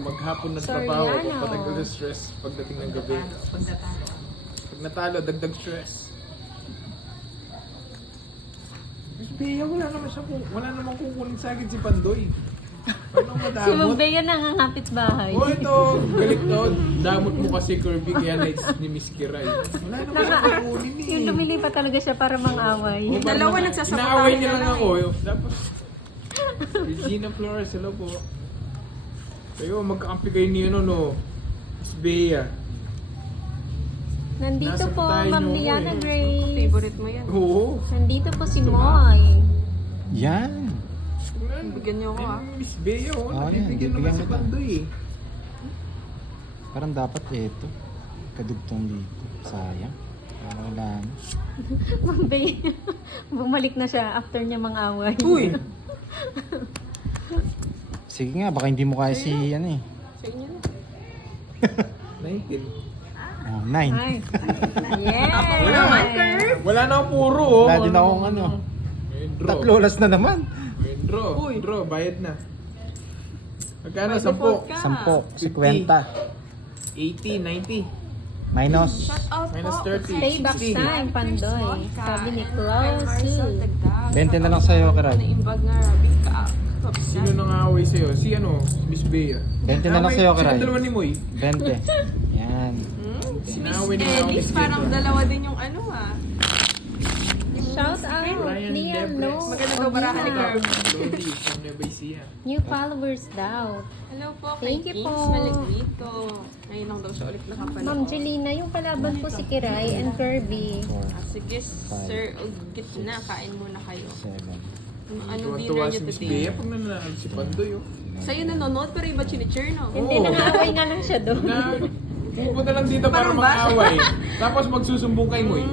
maghapon na Sorry, trabaho, ano? papadagdag stress pagdating ng gabi. Pag natalo, dagdag stress. Miss Bea, wala naman kukunin sa akin si Pandoy. Paano Si madamot? Mabea nangangapit bahay. Oh, ito, galit to. Damot mo kasi Kirby, kaya nights ni Miss Kiray. Wala naman kukunin eh. Yung lumilipat talaga siya para mang-away. Oh, Dalawa parang nagsasabotahe inaaway niya na lang lang ako. Tapos, Regina Flores, hello po. Kayo, magkakampi kayo niyo no. Miss Bea. Nandito Nasa po, tayo Ma'am niyo ako Liana eh. Grace. Favorite mo yan. Oo. Nandito po si Moy. Yan. Bigyan niyo ako ah. Miss Bea, oh. Oh, yan, Nabibigyan naman bibigyan si kita. Pandoy eh. Parang dapat ito. Kadugtong dito. Sayang. Parang wala na. Ma'am Bea. Bumalik na siya after niya mang-away. Uy! Sige nga, baka hindi mo kaya si ano eh. Sa inyo na. 19. Oh, 9. Ay. Yes! Wala na akong puro oh. Wala din akong ano. Ayun, draw. Tatlo las na naman. Ayun, draw. Uy. Draw, bayad na. Magkano? By default 10. ka. 10, 50. 80, 90. Minus. Shout out Minus po. 30. Payback 60. time, Pandoy. Sabi ni Marcel Closey. Dagdag. 20 na lang sa'yo, Karay. Naimbag nga rabi ka. Sino nang aaway sa'yo? Si ano? Miss Bea. 20 na lang sa'yo, Karay. Sino dalawa ni Moy? 20. Yan. Si Miss Sinawin niya ako, Ellis, Miss parang Kendra. dalawa din yung ano ah. Shout out, Brian Liam Debres. Lo. Maganda daw barahan ni Carl. Lodi, from Nueva Ecija. New followers daw. Hello po, Thank kay you Kings po. Malagmito. Ngayon lang daw siya ulit nakapanood. Ma'am Jelina, yung kalaban po si Kiray and Kirby. 4, Ah, sige, Sir, ugit na. Kain muna kayo. 7. Ano dinner Tuwa niyo si Miss today? Bea pag nananalo si Pandoy oh. Sa'yo nanonood pero iba chinichir, no? Hindi, Oo. nang-away nga lang siya doon. Na, pupunta lang dito para Parang ba? mag-away. Tapos magsusumbong kay Moy.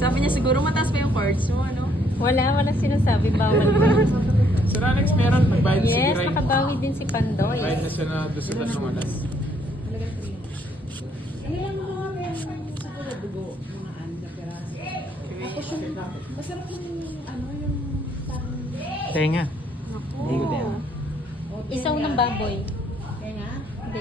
Sabi niya siguro mataas pa yung cards mo, ano? Wala sinasabi, bawal. Sa Ranex meron, nagbayad si Yes, Kiray. nakabawi din si Pandoy. Bayad na siya na doon sa tanungan. Tenga. Naku. Isaw ng baboy. Hindi.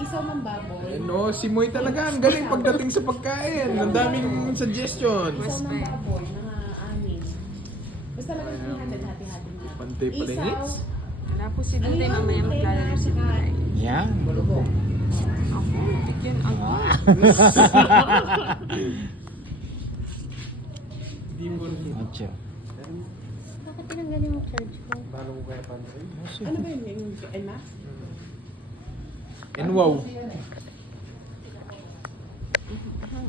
Isaw ng baboy. No, si Moy talaga ang galing pagdating sa pagkain. Ang daming suggestions. Isaw ng baboy, mga anin. Basta lang yung hati-hati niya. Pantay pala yung hits. Wala po si Duday, mamaya maglalaro si Duday. Yan. Ako, bigyan ako. Hindi mo rin. 8. Bakit tinanggalin mo charge ko? Ano ba yun? Yung Emma? And wow.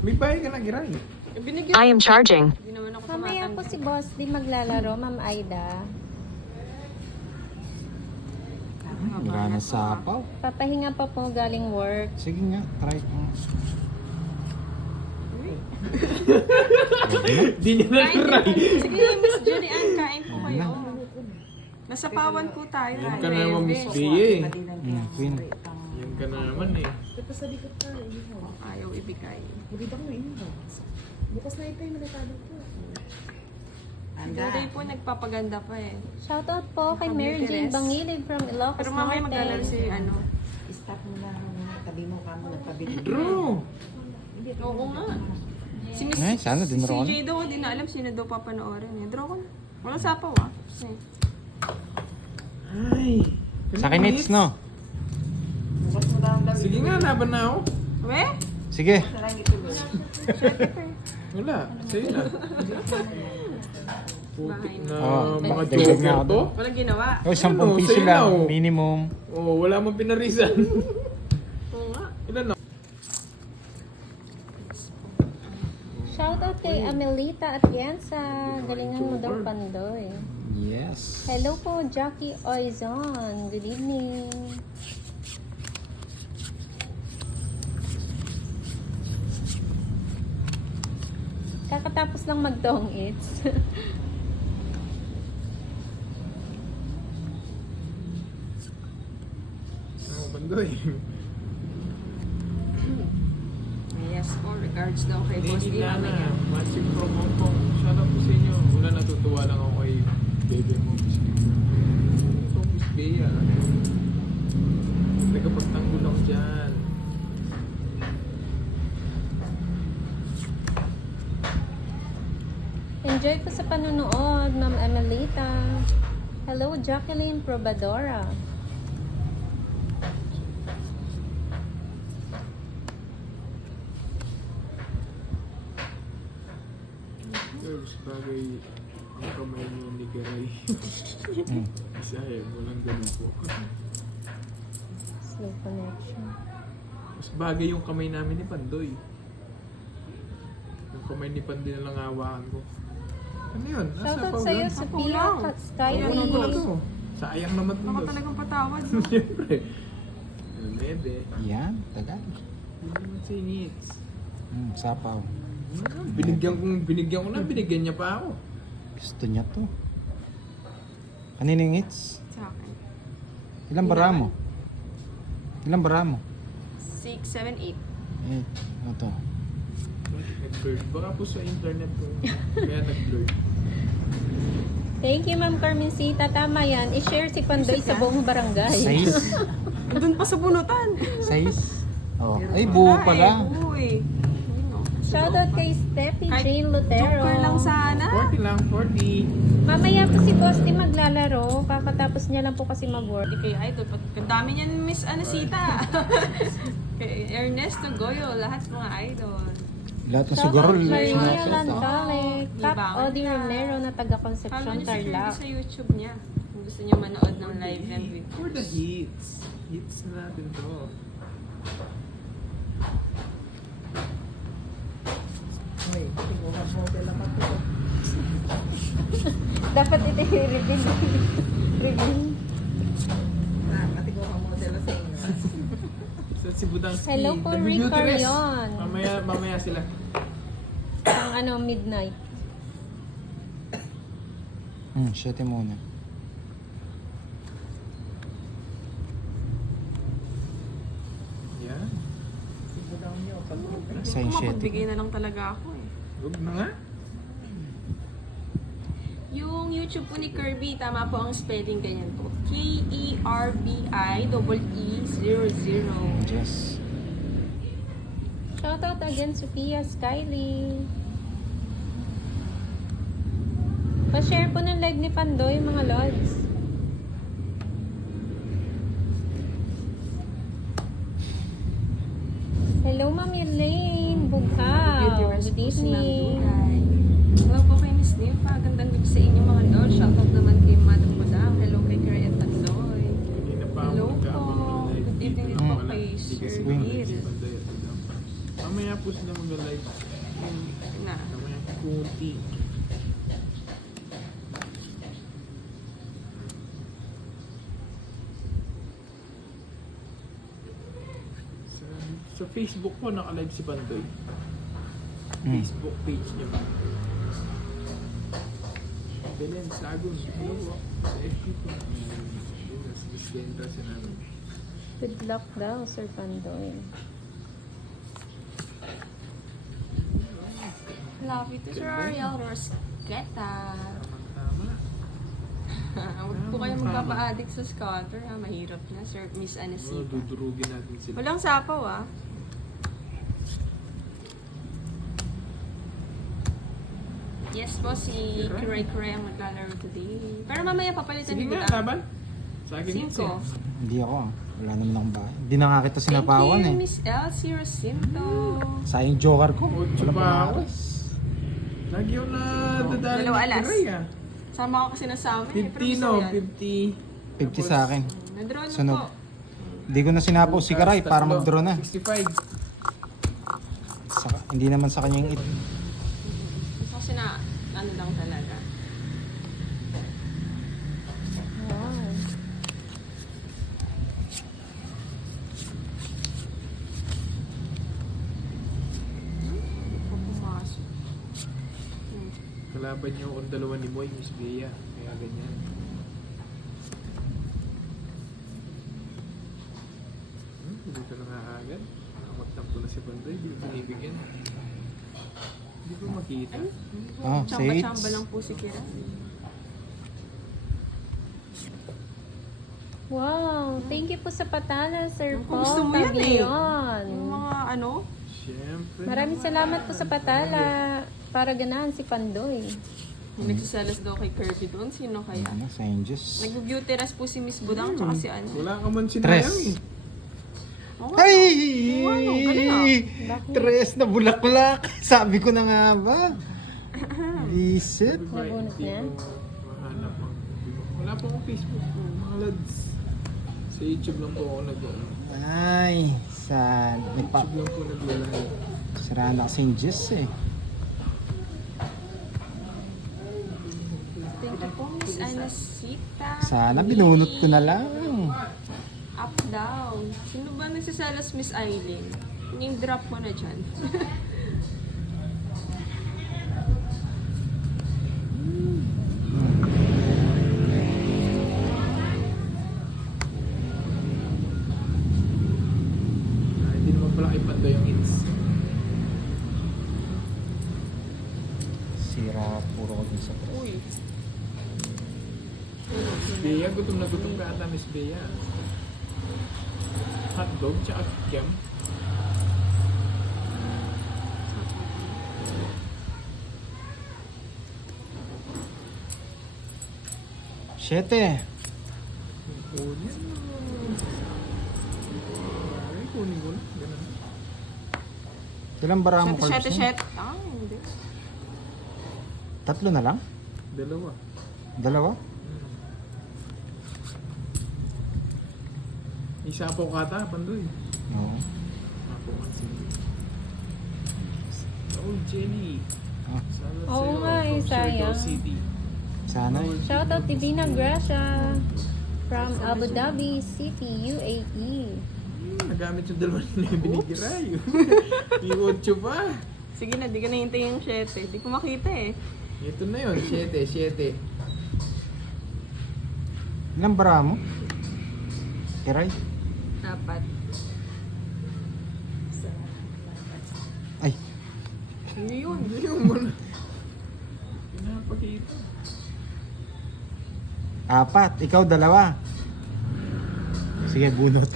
May bahay ka na, Giray. Binigyan. I am charging. Hindi naman ako Mamaya po tumatanda. si Boss din maglalaro, Ma'am Aida. Wala na sapaw. Papahinga pa po galing work. Sige nga, try mo. Di niya na Kain try. po. Sige, Miss Judy Ann, kain po kayo. Nasa pawan po tayo. Yan ka na naman, Miss Bea eh. Queen. Yan ka na naman eh. Ito sa likod ka. Iho. Ayaw ibigay. Bukita ko na iho. Bukas na ito yung malatado ko. Si Duday po nagpapaganda pa eh. Shoutout po kay Mary Jane Bangilid from Ilocos Pero mamaya maglalaro si ano. Stop mo na tabi mo ka mo nagtabi. Drew! Oo nga. Si Miss Eh, sana din si raw CJ daw, di na alam sino daw papanoorin eh. Draw ko na. Walang sapaw ah. Eh. Ay. Sa akin hits, no? Sige nga, laban na ako. We? Sige. Wala, sa'yo na. Putik na Oh, mga dagdag joker na ako to. Walang ginawa. Oh, 10 Ano, piso sa'yo lang. na, oh. Minimum. Oh, wala mong pinarisan. Oo nga. Ilan na? Shoutout kay Amelita at Yensa. Galingan mo daw, Pandoy. Yes. Hello po, Jackie Oizon. Good evening. Kakatapos lang mag-dong eats. Oh, Bandoy. Yes po, regards daw kay Boss Lady D. Lana, mamaya. matching from Hong Kong. Shout out po sa inyo. Wala, natutuwa lang ako kay baby mo. Miss Bea. Enjoy po sa panonood, Ma'am Emelita. Hello, Jacqueline Probadora. Girls, bagay ang kamay niyo ni Garay. Isa walang ganun po. Slow connection. Mas bagay yung kamay namin ni Pandoy. Yung kamay ni Pandoy na lang hawakan ko. Ano yun? Shoutout Sapaw sa'yo, yun? Sophia lang. Katskylie. Ano ko na to? Sayang naman Baka to. talagang patawad. No? Siyempre. Bebe. Yan, tagal. Hindi naman singits. Sapaw. Binigyan niya pa ako. Gusto niya to. Kanina yung hits? Sa akin. Ilang bara mo? Ilang bara mo? 6, 7, 8. Ano to? Nag-blurred. Baka po sa internet ko. Kaya nag-blurred. Thank you, Ma'am Carmencita. Tama yan. I-share si Pandoy sa buong barangay. Size? Doon pa sa bunutan. Size? Oh. Ay, buo pala. Uy. Shoutout kay Steffi Kahit Jane Lutero. Joker lang sana. 40 lang, 40. Mamaya po si Costi maglalaro. Kakatapos niya lang po kasi mag-work. Kay Idol. Ang dami niyan, Miss Anasita. Kay Ernesto Goyo. Lahat mga idol. Lahat ng sugarol. Shoutout Maria sinashout, Lantale. Cap Libangan Audi ka. Romero na taga Follow Concepcion, niyo si Kirby Tarlac. sa YouTube niya. Kung gusto niyo manood ng live and with. For the hits. Hits natin to. Dapat ito i-reveal. Reveal. Si Budansky. Hello po, The Rick Beautyrest. Carion. Mamaya sila. Pang midnight. 7 muna. Yan. Sa yung 7. Mapagbigay na lang talaga ako eh. Huwag na nga. Yung YouTube po ni Kirby, tama po ang spelling, ganyan po. KERBI00. Yes. Shoutout again, Sophia Skylie. Pa-share po ng live ni Pandoy, mga lods. Hello, Ma'am Elaine. Bughaw. Good evening. Hello po kay Miss Nifa. Gandang gabi sa inyo mga lord. Shoutout naman kay Madam Budang. Hello kay Karen at Tandoy. Kanina pa ako Hello nag-aabang po. ng live. Good evening Dito po pa kay lang. Hindi kasi Sir wala Neil. si Panday at Adam. Mamaya po sila mag-live. Na. Mamaya kunti. Sa Facebook po naka-live si Pandoy. Facebook page niya ba? Belen, Sagon. Hello po. Sa FB po. Miss Kendra sinabi. Good luck daw, Sir Pandoy. Love you to Sir Ariel Rosqueta. Tama. Huwag po kayo magpapa-addict sa scatter ha. Mahirap na, Sir Miss Oh, Anasita. dudurugin natin sila. Walang sapaw ah. Yes po, si Kiray Kiray ang maglalaro today. Pero mamaya papalitan Sige din nga, nila. laban. Sa akin yun, 5. Hindi ako. Wala naman akong bahay. Hindi na nga kita Thank sinapawan you, eh. Miss Elsie Rosinto. Sayang joker ko. Ocho Wala pa pa ako. Lagi yung nadadali Dalawa ni alas. Kiray, ah. Sama ko kasi nasama eh. 50 no, 50. 50 sa akin. Na-draw na Sunod. po. Hindi ko na sinapaw si Karay para mag-draw na. 65. Hindi naman sa kanya yung it. Gusto kasi na, ano lang talaga. Wow. Kung pumasok. Kalaban niyo akong dalawa ni Moy, Miss Bea. Kaya ganyan. Hindi ko na nga agad. Nakamatang ko na si Banday. Hindi ko binibigyan. Hindi ko makita. Ah, Chamba-chamba Sage. lang po si Kira. Wow, thank you po sa patala, Sir Kung Paul gusto mo yan eh. Taglion. Yung mga ano, Siyempre. Maraming salamat po sa patala para ganahan si Pandoy. May nagsiselos daw kay Kirby doon. Sino kaya? Ano, sa Angels. Nag-beauty rest po si Miss Budang tsaka si ano. Wala ka man sinayang Tres. eh. Oo, Ay! ano, galing Tres na bulaklak. Sabi ko na nga ba? Visit. Nabunot Hindi niya? ko mahanap ang... Wala po akong Facebook po, mga lads. Sa YouTube lang po ako Ay, sa... YouTube lang po naglalay. Sira na kasi yung Angels eh. Thank you po, Miss Anasita. Sana binunot ko na lang. Up, down. Sino ba nagsiselos, Miss Eileen? Name drop mo na dyan. Hindi naman pala kay Panda yung hits. Sira puro ko din sa Tres. Uy. Miss Bea, gutom na gutom ka ata, Miss Bea. Hotdog, tsaka kikiam. Siyete. Kunin. Ay, kunin ko na. Ganun. Ilang bara mo Shete, cards shete, na? shete. Ah, hindi. Tatlo na lang? Dalawa. Dalawa? Isa po kata, Pandoy. Oo. Ako kasi. Oh, Jenny. Ah, Sana Oo sa'yo, nga eh, from Siargao sayang. City. sana. Shoutout Divina Gracia from Abu Dhabi City, UAE. Nagamit yung dalawa na yung binigiray. Yung 8 pa. Sige na, di ka nahintay yung shete. Di ko makita eh. Ito na yun, 7. Ilang bara mo? Kiray? Dapat. Ay, Ano yun? Hindi yung muna. Pinapakita. apat. Ikaw dalawa. Sige, bunot.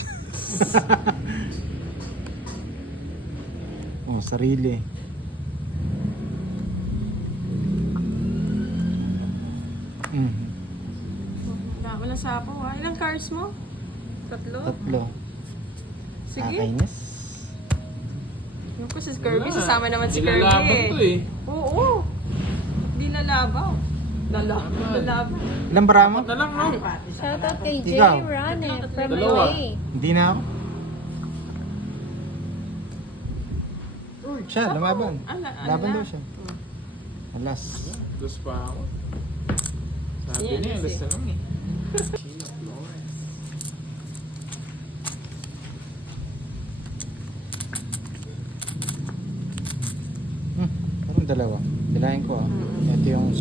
Oh, sarili. Mhm. Wala sapo ha. Ilang cards mo? Tatlo? Tatlo. Sige. Kakainis. Yung ko si Kirby, Wala. sasama naman si Kirby Nilalaban eh. to eh. Oo. Di lalabaw. Lalabaw. Ilang bara mo? Na lang, no? Shoutout kay Jay Ikaw? Rane from Dalawa. LA. Hindi na ako. Siya, lumaban. Laban daw siya. Alas. Dos pa ako. Sabi Yan, niya, kasi. alas na lang eh. Sheila Flores. Parang dalawa. Bilahin ko ah. Ito yung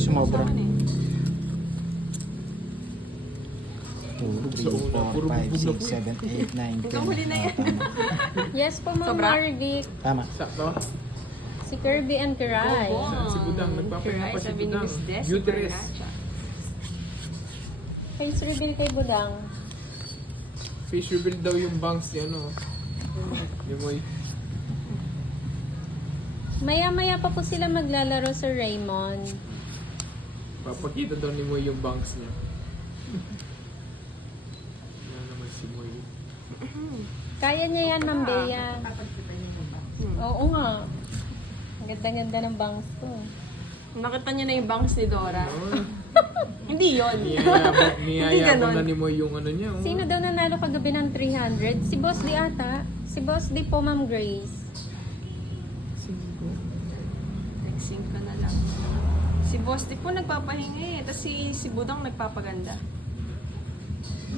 sumobra. 2, 3, 4, 5, 6, 7, 8, 9, 10. Ikaw huli na yan. Yes po, Ma'am Sobra? Marvic. Tama. Sakto. Si Kirby and Kiray. Oo. Saan si Budang? Nagpapahinga pa si Sabi ni Budang. Miss Des, Beauty super rest. nacha. Face reveal kay Budang. Face reveal daw yung bangs ni ano. Yung Moy. Maya-maya pa po sila maglalaro sa Raymond. Papakita daw ni Moy yung bangs niya. Wala naman si Moy. Kaya niya yan, Ma'am Bea. Oo nga. Ang ganda-ganda ng bangs ko. Nakita niyo na yung bangs ni Dora. Oh, Hindi yun. niyayabang ganon. na ni Moy yung ano niya. Oh. Sino daw nanalo kagabi ng 300? Si Boss D ata. Si Boss D po, Ma'am Grace. Nag-sync ka na lang. Si Boss di po nagpapahinga eh. Tapos si Budang nagpapaganda.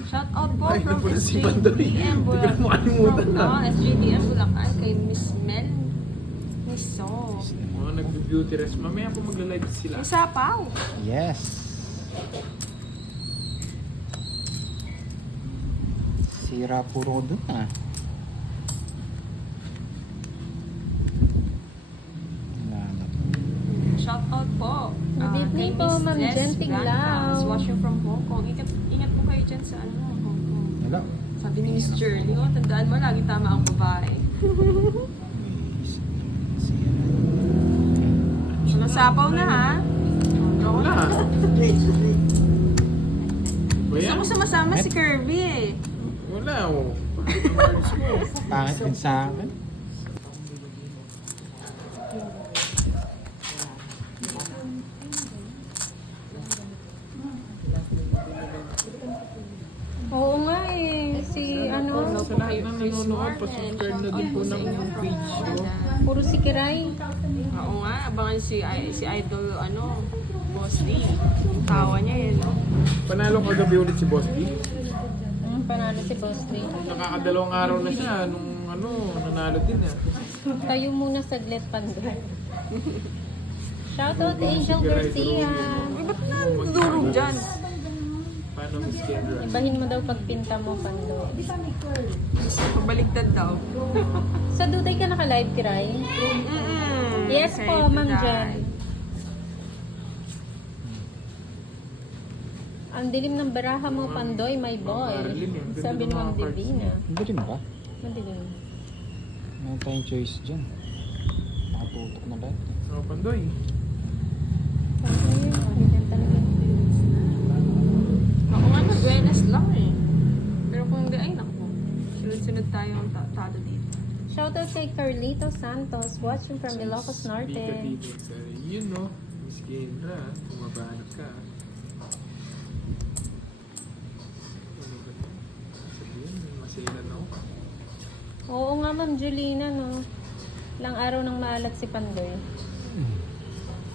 Shout out po Ay, from ito pala si Bandoy. SJDM Hindi ko makalimutan na. SJDM Bulacan kay Miss Mel. Miss So. Mga nag-beauty rest. Mamaya po magla-live sila. Miss Sapaw. Yes. Sira puro doon ah. Wala na. Shout out po. Good evening kay po, Miss Ma'am Les Jenting Blanca, Lau. who's watching from Hong Kong. Ingat po kayo dyan sa ano, Hong Kong. Wala. Sabi ni Miss Shirley, oh, tandaan mo, lagi tama ang babae. Wala Sapaw na ha. Wala. Ba Gusto yan? ko sumasama si Kirby eh. Wala oh. Cards mo. Pangit din sa akin. Oo nga eh. Si ano, Sa lahat ng nanonood, pa-subscribe na din po ng page ko. puro si Kiray. Oo nga, abangan si Idol, Boss D. Yung tawa niya eh, no? Panalo kagabi ulit si Boss D. Panalo si Boss Lee. Nakakadalawang araw na siya nung nanalo din ah. Tayo muna saglit, Pando. Shoutout to Angel Garcia. Uy, ba't nadudurog dyan? Paano Miss Kendra? Ibahin mo daw pagpinta mo, Pando. Pabaligtad daw. Sa Duday ka naka-live, Kiray? Yes Okay, po, Ma'am Duday. Jen. Ang dilim ng baraha mo, Pandoy, my boy. Marilyn, eh. Ganda Sabi ng ni mga Ma'am cards Divina. Hindi rin ba? Madilim. Meron tayong choice dyan. Nakatutok na lahat. Oh, Pandoy. Okay, ganyan talaga. Ako nga nag-Wenas lang eh. Pero kung hindi, ay naku. Sunod-sunod tayo ang tado dito. Shoutout kay Carlito Santos, watching from Ilocos Bika Norte. dito. Yun no, Miss Kendra, bumabanat ka. Ano ba yun? Sabihin, masailan ako. Oo nga, Ma'am Julina, no. Ilang araw nang maalat si Pandoy.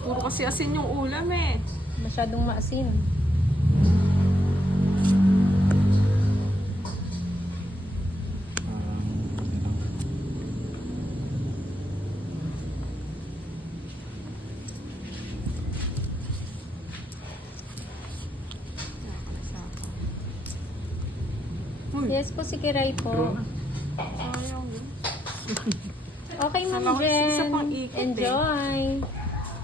Puro kasi asin yung ulam eh. Masyadong maasin. Yes po, si Kiray Draw po. na. Sayang yun. Okay, Ma'am Sama ko isa Jen. pang ikot eh. Enjoy.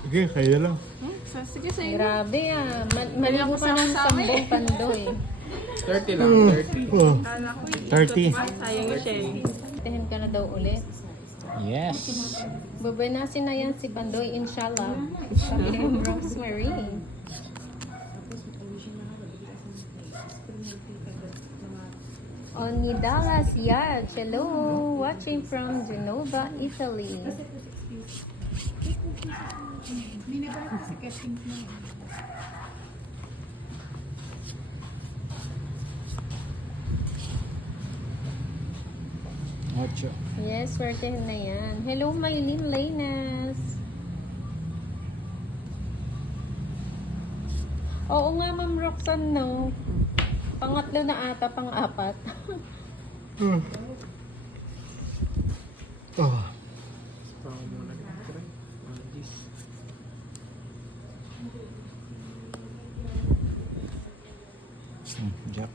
Sige, kaya lang. Sige, sa'yo. Grabe ah. Maligo ka ng Sama-sama eh. sambong Pandoy. 30 lang, 30. Oh, Kala ko 30. sayang yung Shelly. Tihin ka na daw ulit. Yes. Babenasin na yan si Pandoy, inshallah. Sabi ni Ma'am Rosemary. Onidalas Yaj, hello! Watching from Genova, Italy. Ocho. Yes, swertehin na yan. Hello, Maylene Leynes. Oo nga, Ma'am Roxanne, no? Pangatlo na ata, pang-apat. Oh. Pako muna ka. Gis. Jack.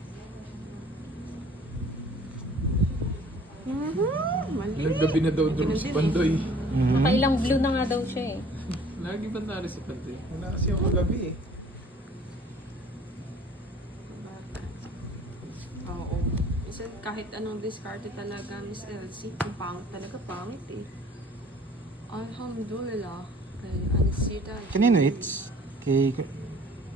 Mali. Ilang gabi na daw doon si Pandoy. Nakailang blue na nga daw siya eh. Lagi ba nari si Pandoy? Wala kasi ako kagabi eh. Oo. Isa kahit anong discarte talaga, Miss Elsie, yung pangit talaga, pangit eh. Alhamdulillah. Kay Anisita. Kanino it's? Kay...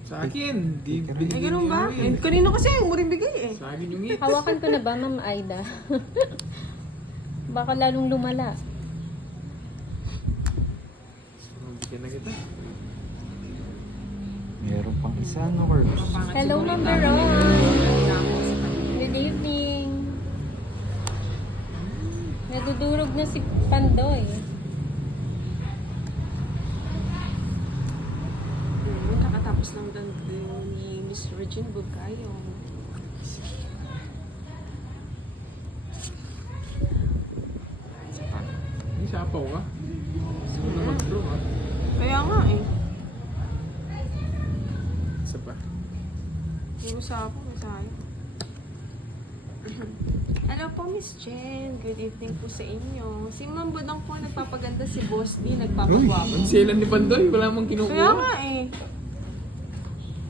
Sa akin, di Ay, binigyan ganun ba? niya Eh, kanino kasi yung muring bigay eh. Sa akin yung hits. Hawakan ko na ba, Ma'am Aida? Baka lalong lumala. Bigyan na kita. Meron pang isa, no, Curbs? Hello, Ma'am Veron. Good evening. Nadudurog na si Pandoy. Kakatapos lang doon ni Miss Regine Bugayo. Isa pa. Hindi sapaw ka. Gusto ko na mag-draw ah. Kaya nga eh. Isa pa. Puro sa ako, masaya. Hello po, Miss Jen. Good evening po sa inyo. Si Ma'am Budang po nagpapaganda, si Boss D nagpapagwapo. Ang selan ni Pandoy, wala mang Kaya kinukuha. nga eh.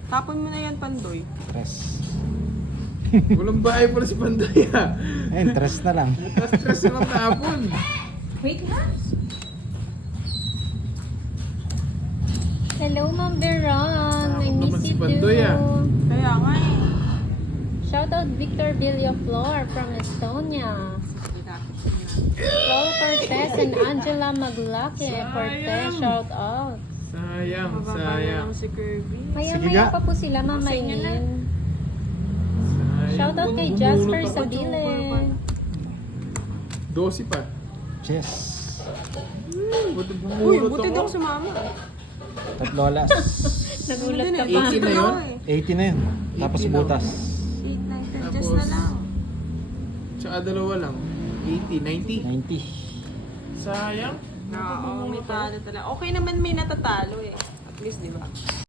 Tapon mo na yan, Pandoy. Tres. Walang bahay pala si Pandoy ah. Ayun, tres na lang. Stress na lang tapon. Wait ha? Hello, Ma'am Veron. I naman miss si you Pandoy, ah. too. Kaya nga eh. Shout out Victor Villaflor from Estonia. Flo Cortez and Angela Maglake. Cortez, shout out. Sayang, Mababa na sayang. lang si Kirby. Sige Maya-maya nga. pa po sila, Ma'am Sa inyo na. Maylin. Sayang. Shout out kay Bumunot Jasper ako. Sabile. 12 pa. Yes. Buti Uy, bumulot buti daw ako. sumama. Tatlo alas. Nagulat Hindi ka na, pa. 80 na yun? 80 na yun. Tapos 80 na. butas. 8, 9, 10, just Tapos, na lang. Tsaka dalawa lang. 80, 90. 90. Sayang. Oo, may talo talaga. Okay naman may natatalo eh. At least, di ba?